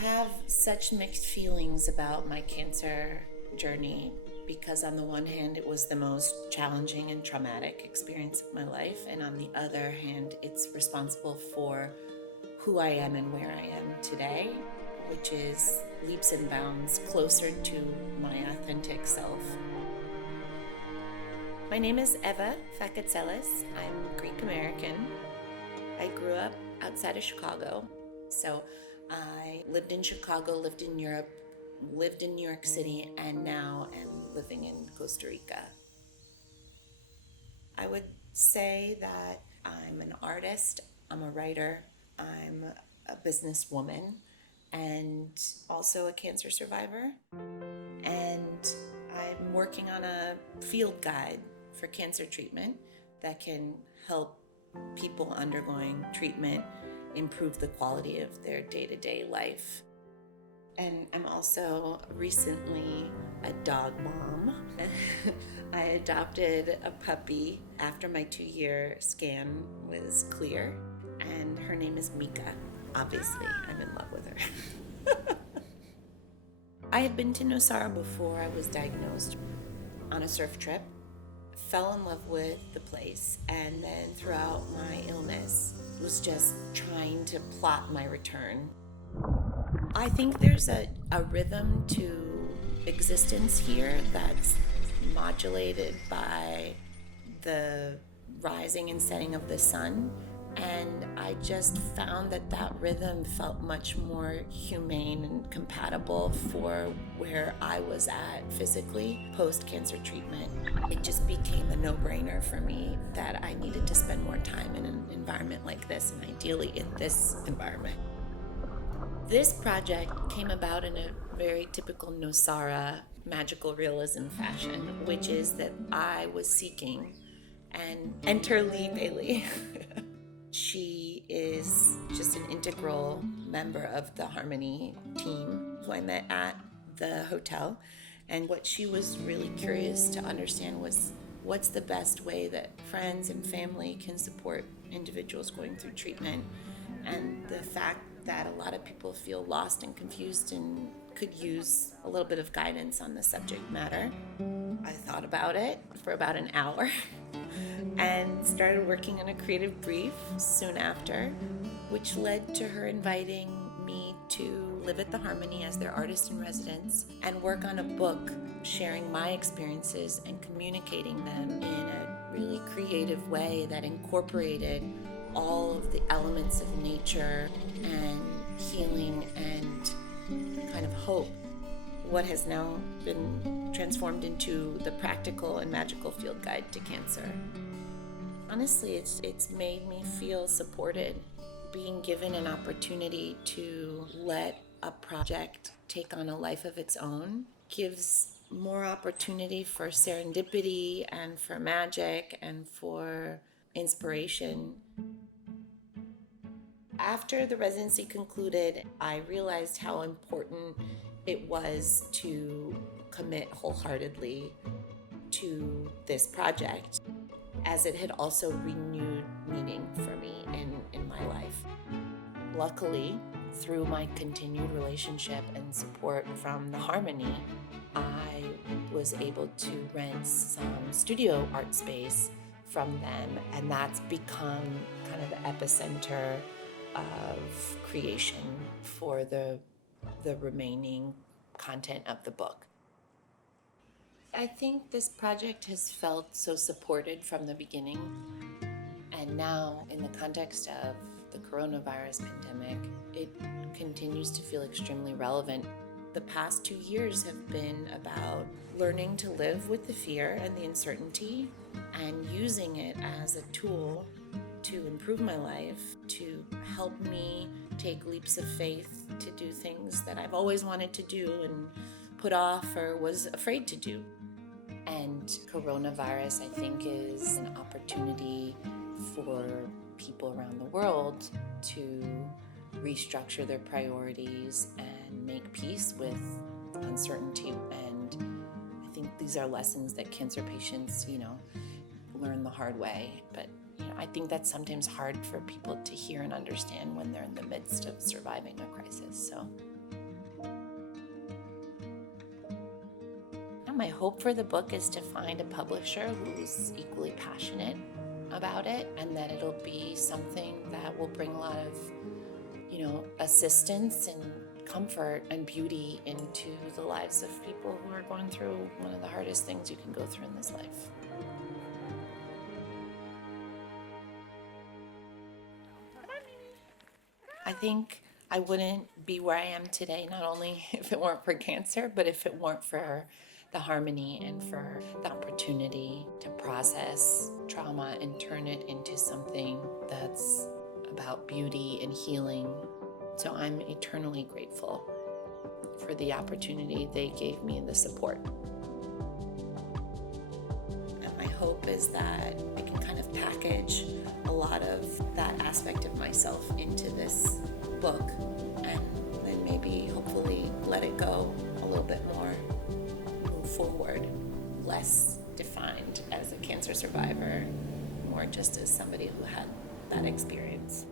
have such mixed feelings about my cancer journey because on the one hand, it was the most challenging and traumatic experience of my life. And on the other hand, it's responsible for who I am and where I am today, which is leaps and bounds closer to my authentic self. My name is Eva Fakatselis. I'm Greek American. I grew up outside of Chicago. So I lived in Chicago, lived in Europe, lived in New York City, and now am living in Costa Rica. I would say that I'm an artist, I'm a writer, I'm a businesswoman, and also a cancer survivor. And I'm working on a field guide for cancer treatment that can help people undergoing treatment improve the quality of their day-to-day life. And I'm also recently a dog mom. I adopted a puppy after my 2-year scan was clear, and her name is Mika. Obviously, I'm in love with her. I had been to Nosara before I was diagnosed on a surf trip, fell in love with the place, and then throughout my illness was just trying to plot my return. I think there's a rhythm to existence here that's modulated by the rising and setting of the sun. And I just found that rhythm felt much more humane and compatible for where I was at physically post-cancer treatment. It just became a no-brainer for me that I needed to spend more time in an environment like this, and ideally in this environment. This project came about in a very typical Nosara magical realism fashion, which is that I was seeking and enter Lee Bailey. She is just an integral member of the Harmony team who I met at the hotel. And what she was really curious to understand was what's the best way that friends and family can support individuals going through treatment. And the fact that a lot of people feel lost and confused and could use a little bit of guidance on the subject matter. I thought about it for about an hour and started working on a creative brief soon after, which led to her inviting me to live at the Harmony as their artist in residence and work on a book sharing my experiences and communicating them in a really creative way that incorporated all of the elements of nature and healing and kind of hope. What has now been transformed into the practical and magical field guide to cancer. Honestly, it's made me feel supported. Being given an opportunity to let a project take on a life of its own gives more opportunity for serendipity and for magic and for inspiration. After the residency concluded, I realized how important it was to commit wholeheartedly to this project, as it had also renewed meaning for me in my life. Luckily, through my continued relationship and support from the Harmony, I was able to rent some studio art space from them, and that's become kind of the epicenter of creation for the remaining content of the book. I think this project has felt so supported from the beginning, and now in the context of the coronavirus pandemic, it continues to feel extremely relevant. The past 2 years have been about learning to live with the fear and the uncertainty and using it as a tool to improve my life, to help me take leaps of faith to do things that I've always wanted to do and put off or was afraid to do. And coronavirus, I think, is an opportunity for people around the world to restructure their priorities and make peace with uncertainty. And I think these are lessons that cancer patients, learn the hard way. But I think that's sometimes hard for people to hear and understand when they're in the midst of surviving a crisis. So My hope for the book is to find a publisher who's equally passionate about it, and that it'll be something that will bring a lot of, assistance and comfort and beauty into the lives of people who are going through one of the hardest things you can go through in this life. I think I wouldn't be where I am today, not only if it weren't for cancer, but if it weren't for the harmony and for the opportunity to process trauma and turn it into something that's about beauty and healing. So I'm eternally grateful for the opportunity they gave me and the support. And my hope is that I can kind of package a lot of that aspect of myself into this book, and then maybe hopefully let it go a little bit more, move forward, less defined as a cancer survivor, more just as somebody who had that experience.